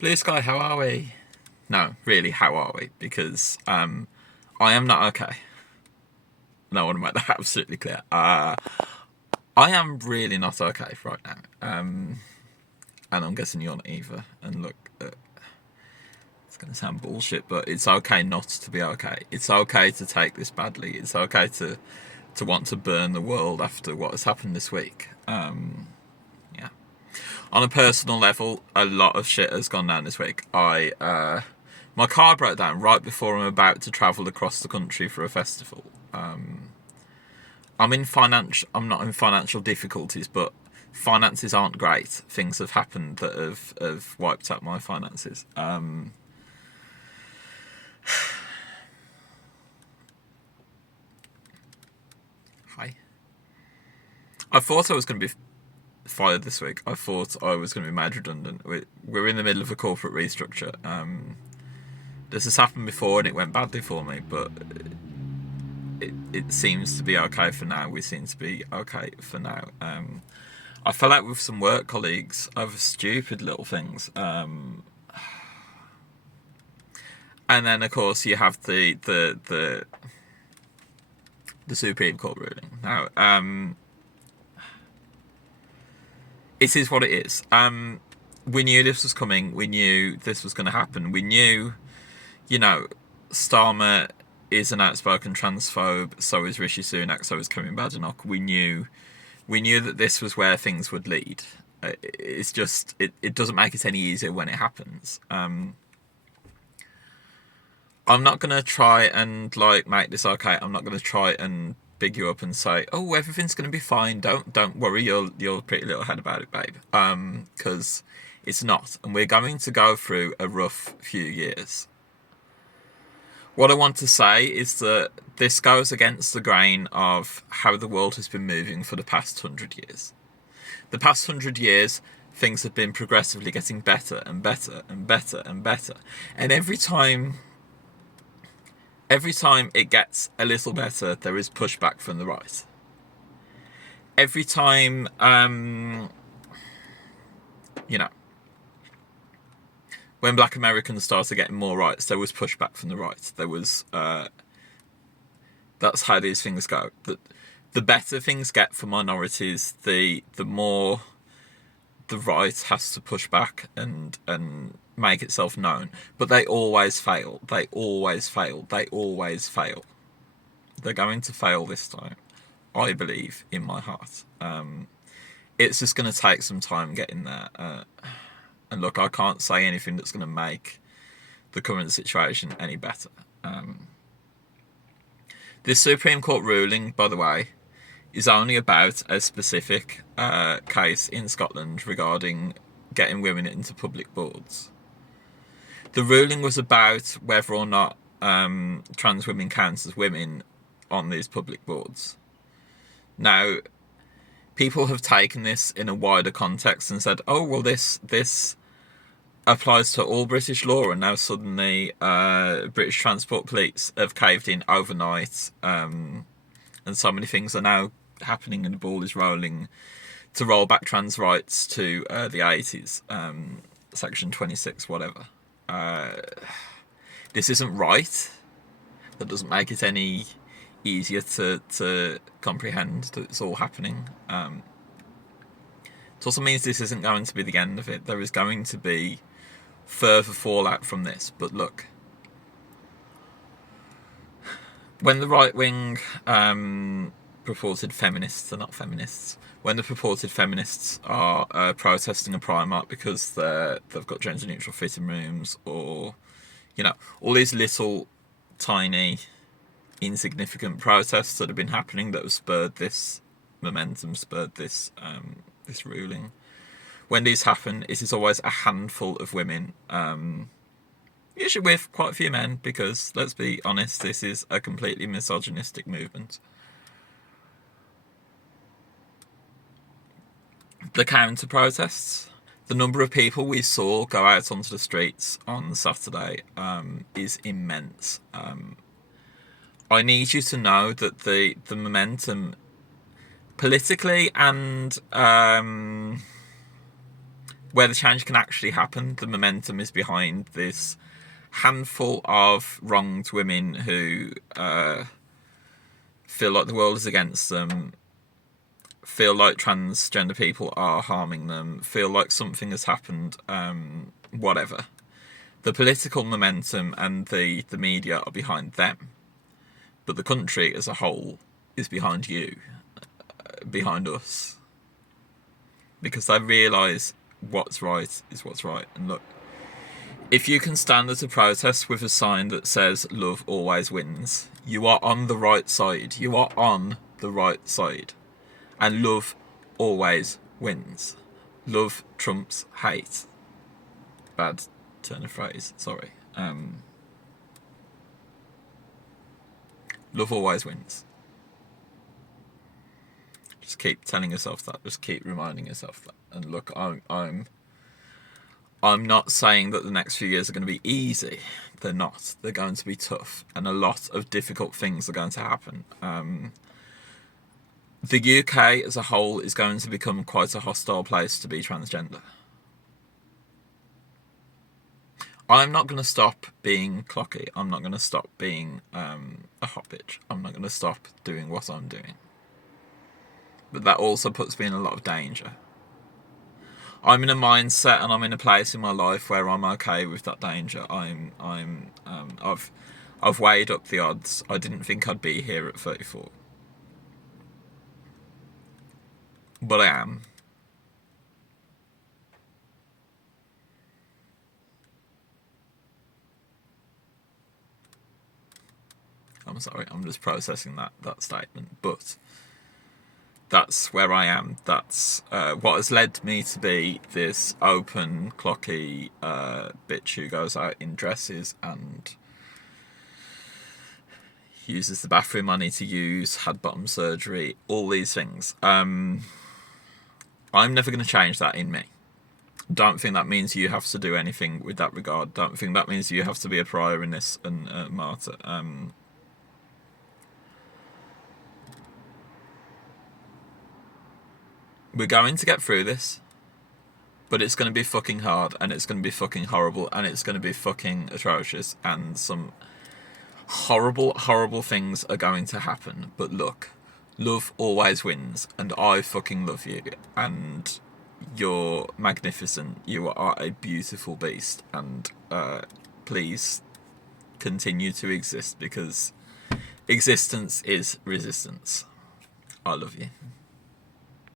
Blue Sky, how are we? No, really, how are we? Because I am not okay. No, I want to make that absolutely clear. I am really not okay right now. And I'm guessing you're not either. And look, it's going to sound bullshit, but it's okay not to be okay. It's okay to take this badly. It's okay to want to burn the world after what has happened this week. Yeah. On a personal level, a lot of shit has gone down this week. My car broke down right before I'm about to travel across the country for a festival. I'm not in financial difficulties, but finances aren't great. Things have happened that have wiped out my finances. Hi. I thought I was going to be fired this week. I thought I was going to be made redundant. We're in the middle of a corporate restructure. This has happened before and it went badly for me, but it seems to be okay for now. We seem to be okay for now. I fell out with some work colleagues over stupid little things. And then, of course, you have the Supreme Court ruling. Now, it is what it is. We knew this was coming. We knew this was going to happen. We knew, Starmer is an outspoken transphobe. So is Rishi Sunak. So is Kevin Badenoch. We knew that this was where things would lead. It's just it doesn't make it any easier when it happens. I'm not gonna try and make this okay. I'm not gonna try and big you up and say, "Oh, everything's gonna be fine. Don't worry your pretty little head about it, babe." Because it's not, and we're going to go through a rough few years. What I want to say is that this goes against the grain of how the world has been moving for the past 100 years. The past 100 years, things have been progressively getting better and better and better and better, and every time it gets a little better, there is pushback from the right. Every time, when black Americans started getting more rights, there was pushback from the right. That's how these things go. The better things get for minorities, the more the right has to push back and make itself known. But they always fail. They always fail. They always fail. They're going to fail this time, I believe, in my heart. It's just going to take some time getting there. And look, I can't say anything that's going to make the current situation any better. This Supreme Court ruling, by the way, is only about a specific case in Scotland regarding getting women into public boards. The ruling was about whether or not trans women count as women on these public boards. Now, people have taken this in a wider context and said, "Oh, well, this applies to all British law," and now suddenly British Transport Police have caved in overnight, and so many things are now happening, and the ball is rolling to roll back trans rights to the 80s, Section 26, whatever. This isn't right. That doesn't make it any easier to comprehend that it's all happening. It also means this isn't going to be the end of it. There is going to be further fallout from this. But look, when the right wing purported feminists are not feminists, when the purported feminists are protesting a Primark because they've got gender neutral fitting rooms, or all these little tiny insignificant protests that have been happening that have spurred this momentum, spurred this ruling. When these happen, it is always a handful of women, usually with quite a few men, because let's be honest, this is a completely misogynistic movement. The counter protests, the number of people we saw go out onto the streets on Saturday is immense. I need you to know that the momentum politically and where the change can actually happen. The momentum is behind this handful of wronged women who feel like the world is against them, feel like transgender people are harming them, feel like something has happened, whatever. The political momentum and the media are behind them. But the country as a whole is behind you, behind us. Because they realise what's right is what's right. And look, if you can stand at a protest with a sign that says love always wins, you are on the right side. You are on the right side. And love always wins. Love trumps hate. Bad turn of phrase, sorry. Love always wins. Just keep telling yourself that. Just keep reminding yourself that. And look, I'm not saying that the next few years are going to be easy. They're not. They're going to be tough, and a lot of difficult things are going to happen. The UK as a whole is going to become quite a hostile place to be transgender. I'm not going to stop being clocky. I'm not going to stop being a hot bitch. I'm not going to stop doing what I'm doing. But that also puts me in a lot of danger. I'm in a mindset and I'm in a place in my life where I'm okay with that danger. I've weighed up the odds. I didn't think I'd be here at 34, but I am. I'm sorry, I'm just processing that statement, but that's where I am. That's what has led me to be this open, clocky bitch who goes out in dresses and uses the bathroom I need to use, had bottom surgery, all these things. I'm never going to change that in me. Don't think that means you have to do anything with that regard. Don't think that means you have to be a prior in this and martyr. We're going to get through this, but it's going to be fucking hard, and it's going to be fucking horrible, and it's going to be fucking atrocious, and some horrible, horrible things are going to happen. But look, love always wins, and I fucking love you, and you're magnificent. You are a beautiful beast, and please continue to exist, because existence is resistance. I love you.